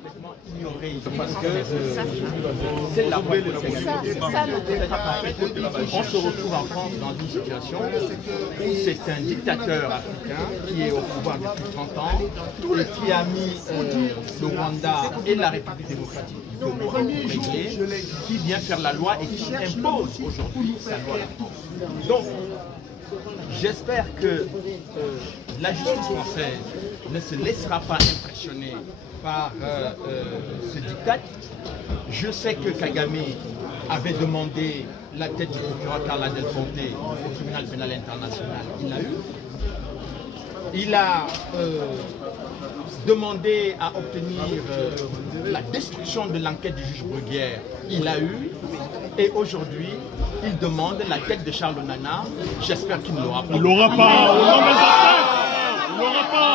complètement ignoré parce que c'est la voie de la on se retrouve en France dans une situation où c'est un dictateur africain qui est au pouvoir depuis 30 ans et qui a mis le Rwanda et la République démocratique du Congo qui vient faire la loi et qui impose aujourd'hui sa loi à la France. Donc, j'espère que la justice française ne se laissera pas impressionner par ce diktat. Je sais que Kagame avait demandé la tête du procureur Carla Del Ponte au tribunal pénal international. Il l'a eu. Il a demandé à obtenir la destruction de l'enquête du juge Bruguière. Il l'a eu. Et aujourd'hui, il demande la tête de Charles Onana. J'espère qu'il ne l'aura pas. Il l'aura pas. Il l'aura pas.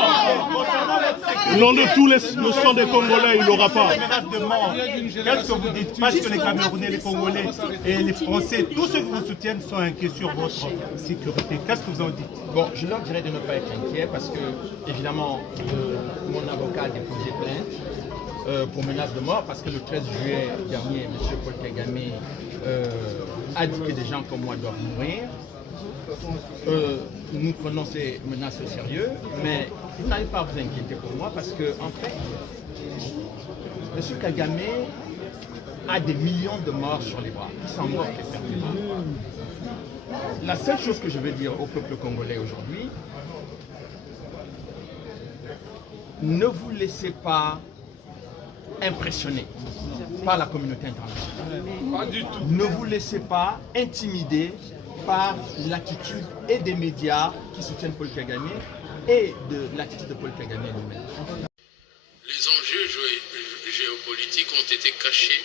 Au nom de tous le sang des Congolais, il l'aura pas. Qu'est-ce que vous dites? Parce que les Camerounais, les Congolais et les Français, tous ceux qui vous soutiennent sont inquiets sur votre sécurité. Qu'est-ce que vous en dites? Bon, je leur dirais de ne pas être inquiet parce que, évidemment, mon avocat a déposé plainte pour menace de mort parce que le 13 juillet dernier, M. Paul Kagame a dit que des gens comme moi doivent mourir. Nous prenons ces menaces au sérieux, mais vous n'allez pas vous inquiéter pour moi parce que, en fait, M. Kagame a des millions de morts sur les bras. Il s'en moque éperdument. La seule chose que je veux dire au peuple congolais aujourd'hui, ne vous laissez pas impressionner par la communauté internationale. Pas du tout. Ne vous laissez pas intimider par l'attitude et des médias qui soutiennent Paul Kagame et de l'attitude de Paul Kagame lui-même. Les enjeux géopolitiques ont été cachés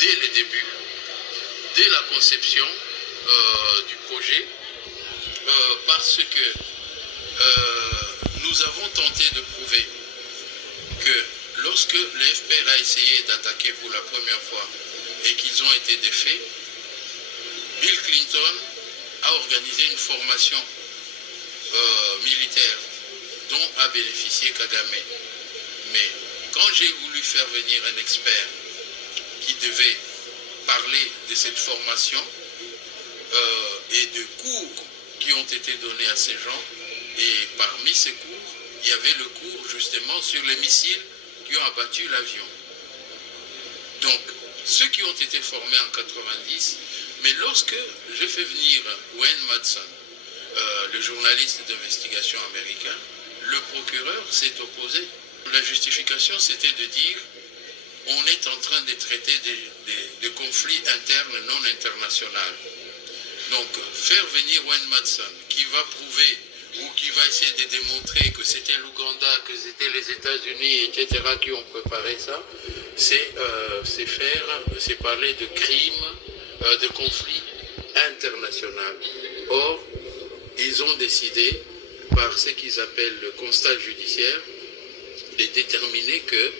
dès le début, dès la conception du projet, parce que nous avons tenté de prouver que lorsque le FPR a essayé d'attaquer pour la première fois et qu'ils ont été défaits, Bill Clinton a organisé une formation militaire dont a bénéficié Kagame. Mais quand j'ai voulu faire venir un expert qui devait parler de cette formation et de cours qui ont été donnés à ces gens, et parmi ces cours, il y avait le cours justement sur les missiles qui ont abattu l'avion. Donc, ceux qui ont été formés en 90, mais lorsque je fais venir Wayne Madsen, le journaliste d'investigation américain, le procureur s'est opposé. La justification, c'était de dire on est en train de traiter des conflits internes non internationaux. Donc, faire venir Wayne Madsen, qui va prouver ou qui va essayer de démontrer que c'était l'Ouganda, que c'était les États-Unis, etc., qui ont préparé ça, c'est parler de crimes, de conflits internationaux. Or, ils ont décidé, par ce qu'ils appellent le constat judiciaire, de déterminer que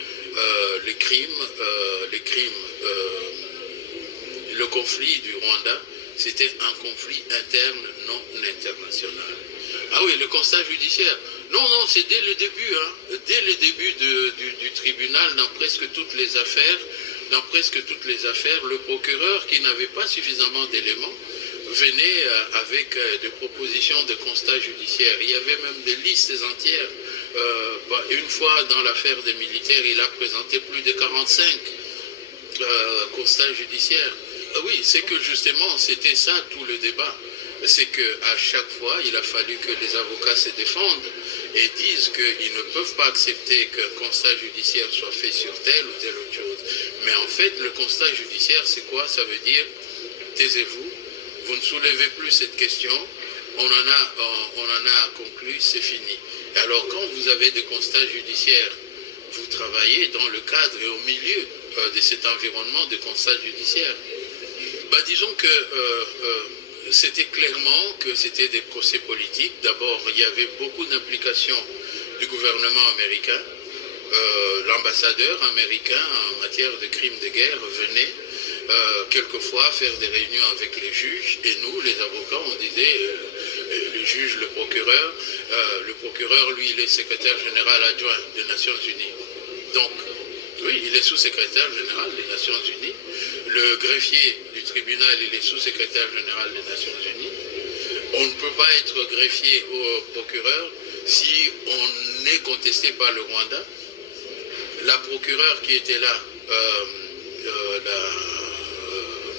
le conflit du Rwanda, c'était un conflit interne non international. Ah oui, le constat judiciaire. Non, c'est dès le début, dès le début du tribunal, dans presque toutes les affaires, le procureur qui n'avait pas suffisamment d'éléments venait avec des propositions de constat judiciaire. Il y avait même des listes entières. Une fois dans l'affaire des militaires, il a présenté plus de 45 constats judiciaires. Oui, c'est que justement, c'était ça tout le débat. C'est qu'à chaque fois, il a fallu que les avocats se défendent et disent qu'ils ne peuvent pas accepter qu'un constat judiciaire soit fait sur telle ou telle autre chose. Mais en fait, le constat judiciaire, c'est quoi? Ça veut dire, taisez-vous, vous ne soulevez plus cette question, on en a conclu, c'est fini. Et alors, quand vous avez des constats judiciaires, vous travaillez dans le cadre et au milieu de cet environnement de constats judiciaires. Disons que c'était clairement que c'était des procès politiques. D'abord, il y avait beaucoup d'implications du gouvernement américain. L'ambassadeur américain en matière de crimes de guerre venait quelquefois faire des réunions avec les juges. Et nous, les avocats, on disait, le juge, le procureur, lui, il est secrétaire général adjoint des Nations Unies. Donc, oui, il est sous-secrétaire général des Nations Unies. Le greffier du tribunal, il est sous-secrétaire général des Nations Unies. On ne peut pas être greffier ou procureur si on est contesté par le Rwanda. La procureure qui était là,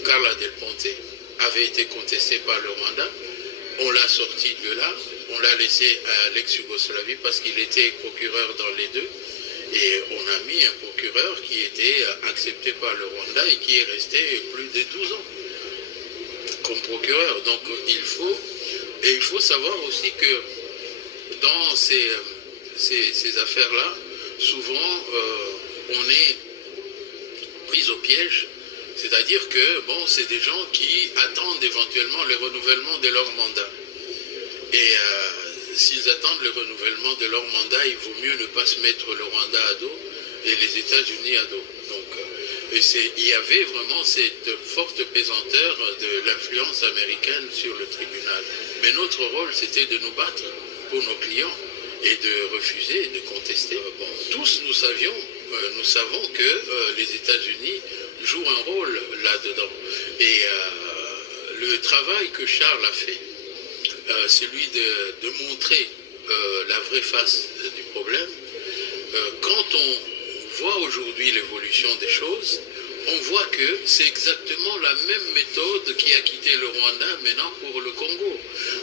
Carla Del Ponte, avait été contestée par le Rwanda. On l'a sorti de là, on l'a laissé à l'ex-Yougoslavie parce qu'il était procureur dans les deux. Et on a mis un procureur qui était accepté par le Rwanda et qui est resté plus de 12 ans comme procureur. Donc il faut savoir aussi que dans ces affaires-là, souvent on est pris au piège. C'est-à-dire que, bon, c'est des gens qui attendent éventuellement le renouvellement de leur mandat. Et s'ils attendent le renouvellement de leur mandat, il vaut mieux ne pas se mettre le Rwanda à dos et les États-Unis à dos. Donc, il y avait vraiment cette forte pesanteur de l'influence américaine sur le tribunal. Mais notre rôle, c'était de nous battre pour nos clients et de refuser, de contester. Bon, tous nous savons que les États-Unis jouent un rôle là-dedans. Et le travail que Charles a fait, celui de montrer la vraie face du problème, quand on voit aujourd'hui l'évolution des choses, on voit que c'est exactement la même méthode qui a quitté le Rwanda maintenant pour le Congo.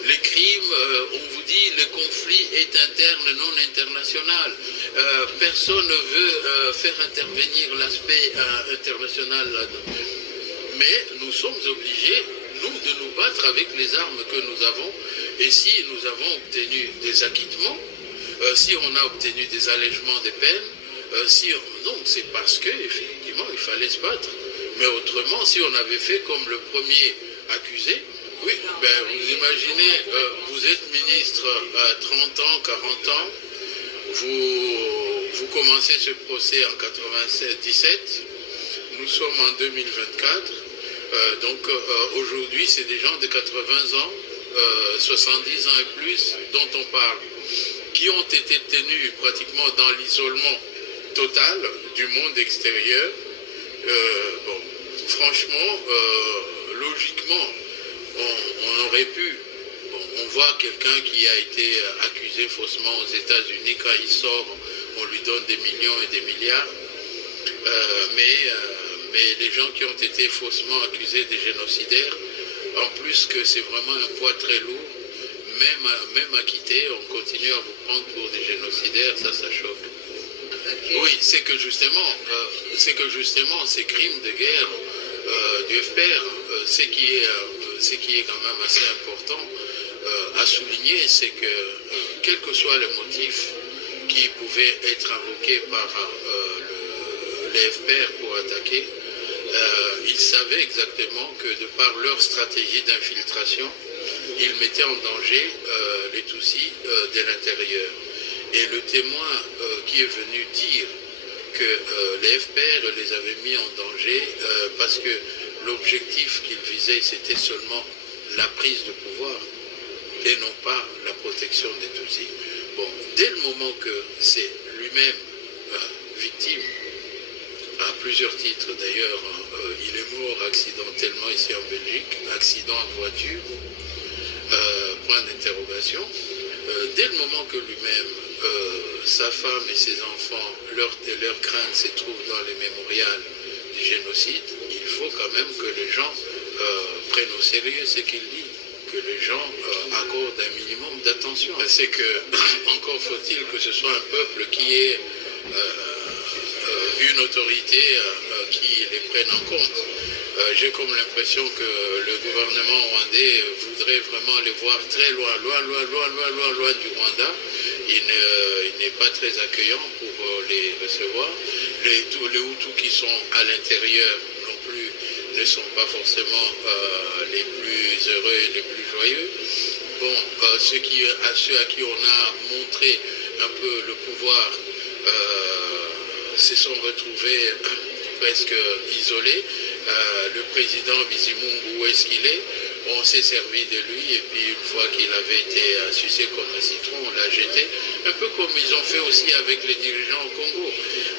Les crimes, on vous dit, le conflit est interne, non international. Personne ne veut faire intervenir l'aspect international là-dedans. Mais nous sommes obligés, nous, de nous battre avec les armes que nous avons. Et si nous avons obtenu des acquittements, si on a obtenu des allègements des peines, donc c'est parce qu'effectivement il fallait se battre. Mais autrement, si on avait fait comme le premier accusé, oui, ben, vous imaginez, vous êtes ministre à 30 ans, 40 ans, vous commencez ce procès en 97, nous sommes en 2024, donc aujourd'hui c'est des gens de 80 ans, 70 ans et plus dont on parle, qui ont été tenus pratiquement dans l'isolement total du monde extérieur. Bon, franchement, logiquement, on aurait pu. Bon, on voit quelqu'un qui a été accusé faussement aux États-Unis, quand il sort, on lui donne des millions et des milliards. Mais les gens qui ont été faussement accusés des génocidaires, en plus que c'est vraiment un poids très lourd, même acquittés, on continue à vous prendre pour des génocidaires, ça choque. Oui, c'est que justement ces crimes de guerre du FPR, ce qui est quand même assez important à souligner, c'est que quel que soit le motif qui pouvait être invoqué par les FPR pour attaquer, ils savaient exactement que de par leur stratégie d'infiltration, ils mettaient en danger les Tutsis de l'intérieur. Et le témoin qui est venu dire que les FPR les avaient mis en danger parce que l'objectif qu'ils visaient, c'était seulement la prise de pouvoir et non pas la protection des Tutsis. Bon, dès le moment que c'est lui-même victime, à plusieurs titres d'ailleurs, il est mort accidentellement ici en Belgique, accident de voiture, point d'interrogation. Dès le moment que lui-même, sa femme et ses enfants, leur crâne se trouvent dans les mémorials du génocide, il faut quand même que les gens prennent au sérieux ce qu'il dit, que les gens accordent un minimum d'attention. C'est que, encore faut-il que ce soit un peuple qui ait une autorité qui les prenne en compte. J'ai comme l'impression que le gouvernement rwandais voudrait vraiment les voir très loin du Rwanda. Il n'est pas très accueillant pour les recevoir. Les Hutus qui sont à l'intérieur non plus ne sont pas forcément les plus heureux et les plus joyeux. Bon, ceux à qui on a montré un peu le pouvoir se sont retrouvés presque isolés. Le président Bizimungu, où est-ce qu'il est? On s'est servi de lui et puis une fois qu'il avait été sucé comme un citron, on l'a jeté. Un peu comme ils ont fait aussi avec les dirigeants au Congo.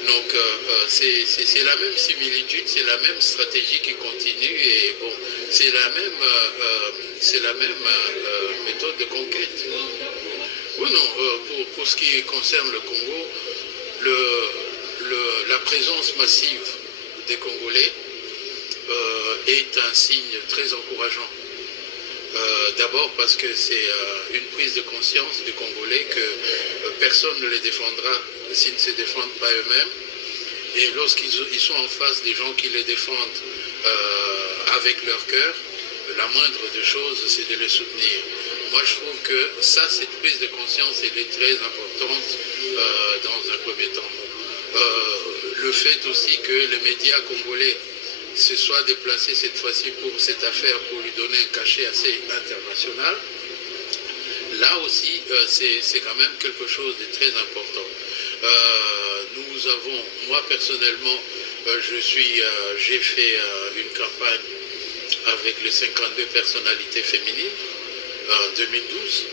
Donc c'est la même similitude, c'est la même stratégie qui continue et bon, c'est la même méthode de conquête. Oui, non, pour ce qui concerne le Congo, la présence massive des Congolais est un signe très encourageant. D'abord parce que c'est une prise de conscience des Congolais que personne ne les défendra s'ils ne se défendent pas eux-mêmes. Et lorsqu'ils sont en face des gens qui les défendent avec leur cœur, la moindre des choses, c'est de les soutenir. Moi, je trouve que ça, cette prise de conscience, elle est très importante dans un premier temps. Le fait aussi que les médias congolais se soient déplacés cette fois-ci pour cette affaire, pour lui donner un cachet assez international, là aussi, c'est quand même quelque chose de très important. Nous avons, moi personnellement, j'ai fait une campagne avec les 52 personnalités féminines en 2012,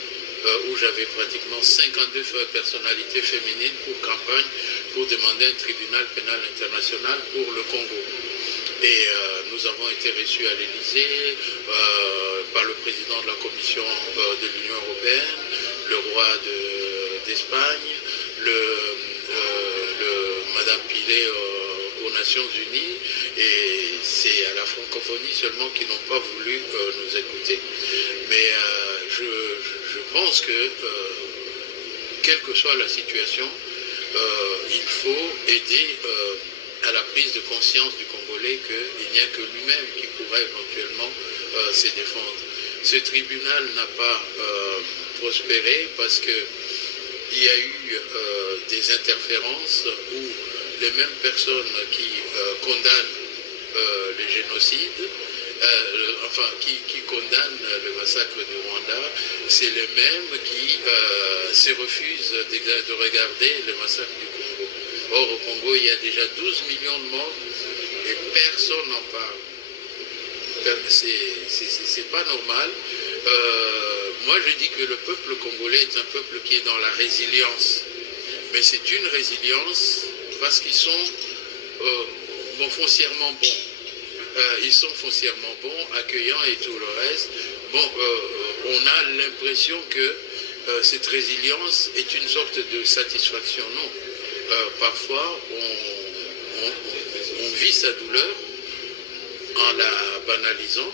où j'avais pratiquement 52 personnalités féminines pour campagne pour demander un tribunal pénal international pour le Congo. Et nous avons été reçus à l'Élysée par le président de la Commission de l'Union européenne, le roi d'Espagne, Madame Pilet aux Nations Unies, et c'est à la francophonie seulement qu'ils n'ont pas voulu nous écouter. Mais je pense que, quelle que soit la situation, il faut aider à la prise de conscience du Congolais qu'il n'y a que lui-même qui pourra éventuellement se défendre. Ce tribunal n'a pas prospéré parce qu'il y a eu des interférences où les mêmes personnes qui condamnent les génocides, qui condamnent le massacre du Rwanda, c'est les mêmes qui se refusent de regarder le massacre du Congo. Or, au Congo, il y a déjà 12 millions de morts et personne n'en parle. C'est pas normal. Moi, je dis que le peuple congolais est un peuple qui est dans la résilience. Mais c'est une résilience parce qu'ils sont foncièrement bons. Ils sont foncièrement bons, accueillants et tout le reste. On a l'impression que cette résilience est une sorte de satisfaction. Non. Parfois, on vit sa douleur en la banalisant,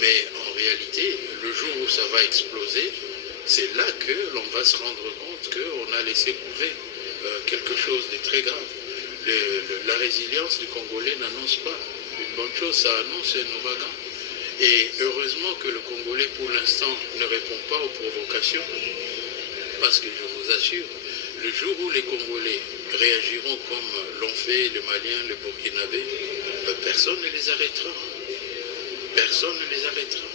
mais en réalité, le jour où ça va exploser, c'est là que l'on va se rendre compte qu'on a laissé couler quelque chose de très grave. La résilience du Congolais n'annonce pas une bonne chose, ça annonce un ouragan. Et heureusement que le Congolais, pour l'instant, ne répond pas aux provocations, parce que je vous assure, le jour où les Congolais réagiront comme l'ont fait les Maliens, les Burkinabés, personne ne les arrêtera. Personne ne les arrêtera.